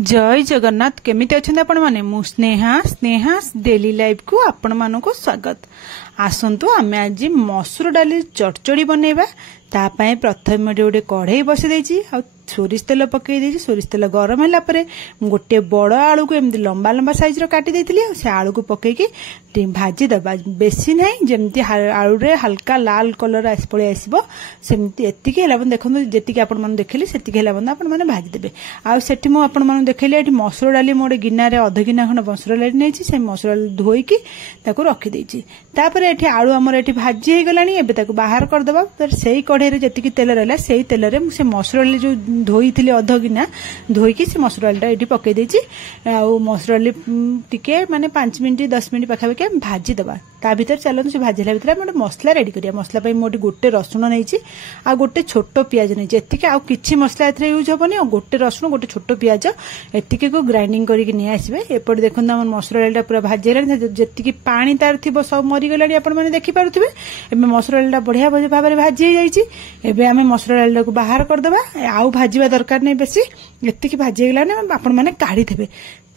जय जगन्नाथ केमिति अछंती आपण माने मु स्नेहा डेली लाइफ को आपण मानको स्वागत। आसंतु आमे आज मसूर डाली चटचड़ी बनैबा। ता पय प्रथम गोटे कढ़ई बसी देछि आ सोरिष तेल पकई देछि। सोरिष तेल गरम होला परे गोटे बड़ आलू को एमती लंबा लंबा साइज रो काटी देथिली। से आलू को पकईकी भाजी दबा, बेसी नहीं जमती आलू रे हल्का लाल कलर पड़े आसबो सेमती। एतिकी होला बंद देखंतु जेतिकी आपण मन देखिले सेतिकी होला बंद आपण माने भाजी देबे। आ सेठी मु आपण मन देखिले एठी मसूर डाली मोडे गिन्ना रे अध गिन्ना खन मसूर डाली नेछि। से मसूर डाली धोईकी ताको रखी देछि। तापर एठी आलू हमर एठी भाजी हे गलानी। एबे ताको बाहर कर दबा। तर सेही कढ़ई रे जेतिकी तेल रहला सेही तेल रे से मसूर डाली जो धोई थिले अध गिन्ना धोईकी से मसूर डालीटा एठी पकई देछि। आ मसूर डाली टिके माने 5 मिनिट 10 मिनिट पाखा के भाजी दबा। ता भीतर चलनु से भाजीला भीतर हम मसला रेडी करिया। मसला पई मोटी गोटे रसुन नैछि आ गोटे छोट प्याज नैछि। एतिके आ किछि मसला एथरे यूज होबनी। आ गोटे रसुन गोटे छोट प्याज एतिके को ग्राइंडिंग करके नै आसीबे। एपट देखन हम मसूर डालीटा पूरा भाजी लानी। जेतिकी पानी तार थिबो सब मरि गलानी आपण माने देखि पारुथिबे। एबे मसूर डालीटा बढ़िया भाबरे भाजी हे जाईछि। एबे हमें मसूर डालीटा को बाहर कर दबा। आउ भाजीबा दरकार नै बेसी। एतिकी भाजी गलानी आपण माने काढी देबे।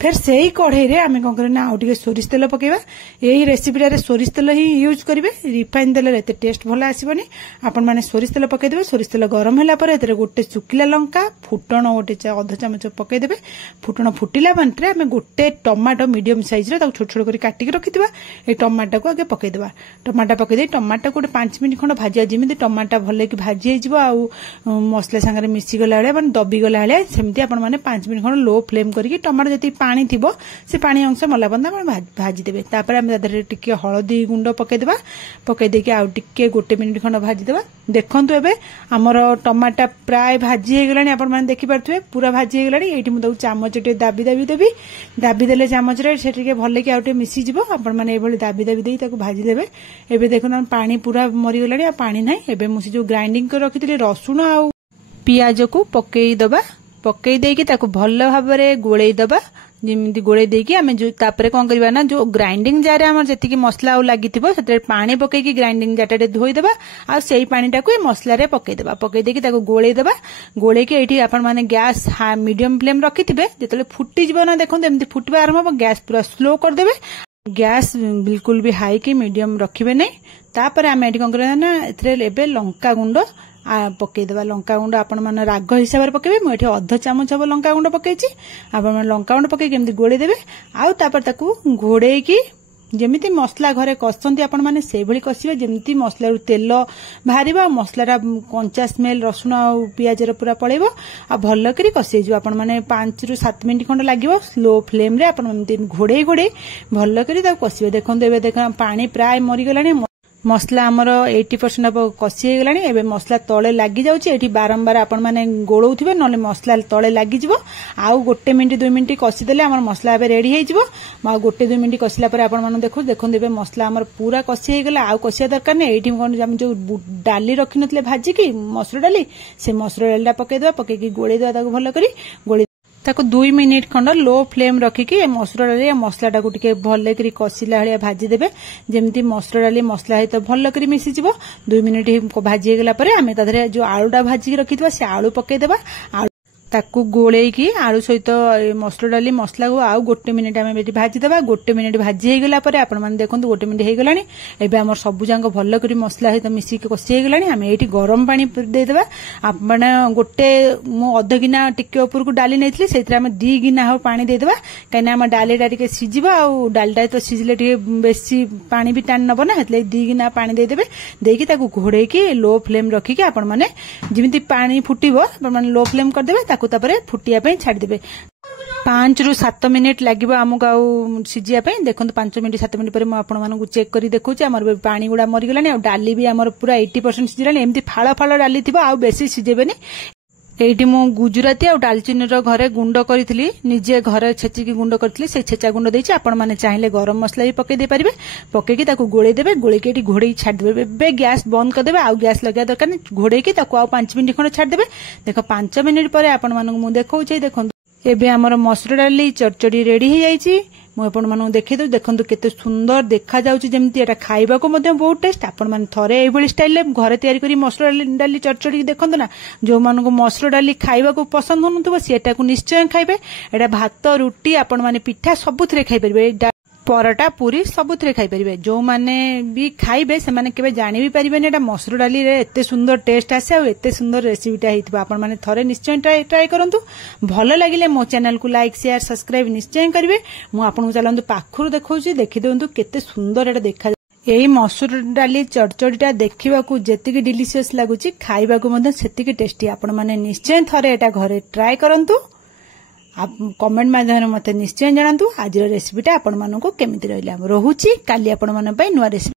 फिर से ही कढ़ई रे आमे कोन करना आउ टिके सोरिष तेल पकेबा। एही रेसिपी रे सोरिष तेल ही यूज करिवे। रिफाइन तेल रे एते टेस्ट भला आसीबनी। आपण माने सोरिष तेल पके देबे। सोरिष तेल गरम होला पर एते गोटे सुकिला लंका फुटण गोटे अध चमच पके देबे। फुटण फुटिला बांटरे आमे गोटे टमाटो मीडियम साइज रे ताको छोट छोट करी काटी के रखितबा। ए टमाटो को आगे पके देबा। टमाटो पके दे टमाटो को 5 मिनिट खंड भाजिया। जेमिति टमाटो भले की भाजी हे जिवो आउ मसला संगे मिसी गला बेले माने दबी गला बेले सेमति आपण माने 5 मिनिट खंड लो फ्लेम करी टमाटो जति पानी थिबो से पानी अंश मला बंदा भाजी देबे। तापर हम दादरे टिके हळदी गुंड पके देबा। पके देके आउ टिके गोटे मिनिट खंड भाजी देबा। देखंतु एबे हमर टमाटा प्राय भाजी हे गलानी। आपण माने देखि परथुवे पूरा भाजी हे गलानी। एठी मु दउ चामच टे दाबी दाबी देबी। दाबी देले चामच रे से टिके भले कि आउटे मिसी जिवो। आपण माने एभली दाबी दाबी देई ताको भाजी देबे। एबे देखन पानी पूरा मरि गलानी। आ पानी नै। एबे मुसी जो ग्राइंडिंग कर रखितले रसुन आ पियाज को पकेई दबा। पकेई देकी ताको भलो भाबरे गोळेई दबा। जिमिति गोळे देकी आमे जो तापरे कोन करबा ना जो ग्राइंडिंग जारे हमर जति मसला लागि थिबो सेते पानी पके की ग्राइंडिंग जाटाटे धोई देबा। आ सेही पानीटा को मसला रे पके देबा। पके देकी ताको गोळे देबा। गोळे के एठी आपण माने गैस मीडियम फ्लेम रखिथिबे। जेतले फुटी जिवो ना देखन एमति फुटबा आरंभ हो गैस पूरा स्लो कर देबे। गैस बिल्कुल भी हाई की मीडियम रखिबे नै। तापर आमे एठी कोन करबा ना एथरे एबे लंका गुंड पकई देबा। लंका गुंड आपण माने राग हिसाब रे पकेबे। मु एठी अध चामच हबो लंका गुंड पकेछि। आपण माने लंका गुंड पके केमति गोळे देबे। आउ तापर ताकू घोड़े की जेमिति मसला घरे कसंती आपण माने सेही भली कसिबे जेमिति मसला रु तेल बाहरिबा। मसलाटा कंचा स्मेल रसुन आ पियाज रे पूरा पळेबो। आ भल्ल करी कसे जो आपण माने 5 रु 7 मिनिट खंड लागिबो। स्लो फ्लेम रे आपण एमति घोड़े घोड़े भल्ल करी ताकू कसिबे। देखन एबे देखन पानी प्राय मरि गलानी। मसला हमर 80% अब कसी हे गलानी। एबे मसला तळे लागि जाउची। एठी बारंबार आपण माने गोळौथिबे नले मसला तळे लागि जिवो। आउ गोटे मिनिट 2 मिनिट कसी देले हमर मसला एबे रेडी हे जिवो। मा गोटे 2 मिनिट कसिला पर आपण माने देखन एबे मसला हमर पूरा कसी हे गला। आउ कसिया दरकार नै। एठी कोन हम जो डाली रखिनतले भाजी की मसूर डाली से मसूर डालीटा पके देबा। पके की गोळे देबा ताको भलो करी गोळे ताको 2 मिनिट खंड लो फ्लेम रखिकी मसूर डाली मसलाटा को टिके भले करी कसिला हलिया भाजी देबे। जेमती मसूर डाली मसला है तो भलो करी मिसी जिवो। 2 मिनिट भाजी हे गला परे आमे तादरे जो आलूटा भाजी रखितबा से आलू पके देबा। ताकू गोळे की आलू सहित मसूर डाली मसला को आउ गोटे मिनिट आमे बेटी भाजी देबा। गोटे मिनिट भाजी हे गला परे आपण माने देखंतु गोटे मिनिट हे गलानी। एबे हमर सबु जांग भलो करी मसला है तो मिसी के कसी हे गलानी। आमे एठी गरम पानी दे देबा। आपण गोटे मो अध गिना टिके ऊपर को डाली नेथली सेथरा आमे 2 गिना हो पानी दे देबा। काइना हम डालीटा टिके सिजिबा। आ डालटा तो सिजले टिके बेसी पानी भी टान नबो ना। हेतले 2 गिना पानी दे देबे। देकी ताकू घोड़े की लो फ्लेम रखी के आपण माने जिमिति पानी फुटिबो आपण माने लो फ्लेम कर देबे। तापरे फुटिया पे छाड़ देबे। 5 रु 7 मिनिट लागिबो हमक आउ सिजिया पे। देखंतु 5 मिनिट 7 मिनिट पर म आपण मानकु चेक करी देखौची। हमर पानी गुडा मरि गलानी। आ डाली भी हमर पूरा 80% सिजिलानी। एमति फाळ फाळ डाली थिबो आउ बेसी सिजेबेनी। एठी मु गुजराती आ दालचीनी रो घरे गुंड करितली। निजे घरे छेची की गुंड करतली। से छेचा गुंड देछि। आपण माने चाहिले गरम मसला भी पके दे परिबे। पके की ताको गोळे देबे। गोळे के एठी घोड़े छाड़ देबे। बे गैस बंद कर देबे। आउ गैस लगा दरकार नै। घोड़े की ताको आ 5 मिनिट खण छाड़ देबे। देखो 5 मिनिट परे आपण मानकु मु देखौछि। देखंतु एबे हमर मसूर डाली चटचड़ी रेडी हे जाईछि। मुझे देखी दो देखो केते सुंदर देखा जाउची जेमती एटा खाइबा को मध्य बहुत टेस्ट आपण माने थरे एभली स्टाइल घरे तैयारी करी मसुर डाली चटचड़ी देखो ना जो मानक मसुर डाली खाइबा को पसंद होनुथबो सेटा को निश्चय खाइबे एटा भात रुटी आपण माने पिठा सबुथिरे खाइ परिबे पराटा पूरी सबुथिरे खाइ परिबे जो माने भी खाइबे से माने केबे जानि भी परिबेनी एटा मसुर डाली रे एते सुंदर टेस्ट आसे आ एते सुंदर रेसिपीटा हेतिबा आपण माने थरे निश्चय ट्राई करंतु भलो लागिले मो चैनल को लाइक शेयर सब्सक्राइब निश्चय करिवे मु आपन चलंतु पाखरु देखौची देखि देंतु केते सुंदर एटा देखा यही मसुर डाली चटचड़ीटा देखा जेतिकी डिलीशियस लगुच खाइबा को सेतिकी टेस्टी आपण माने निश्चय थरे एटा घरे ट्राई करंतु कमेंट माध्यम मते निश्चय जणातु आज रेसिपीटा आपण मानको केमिति रहला रोहुची काली आपण मन पई नुवा रेसिपी।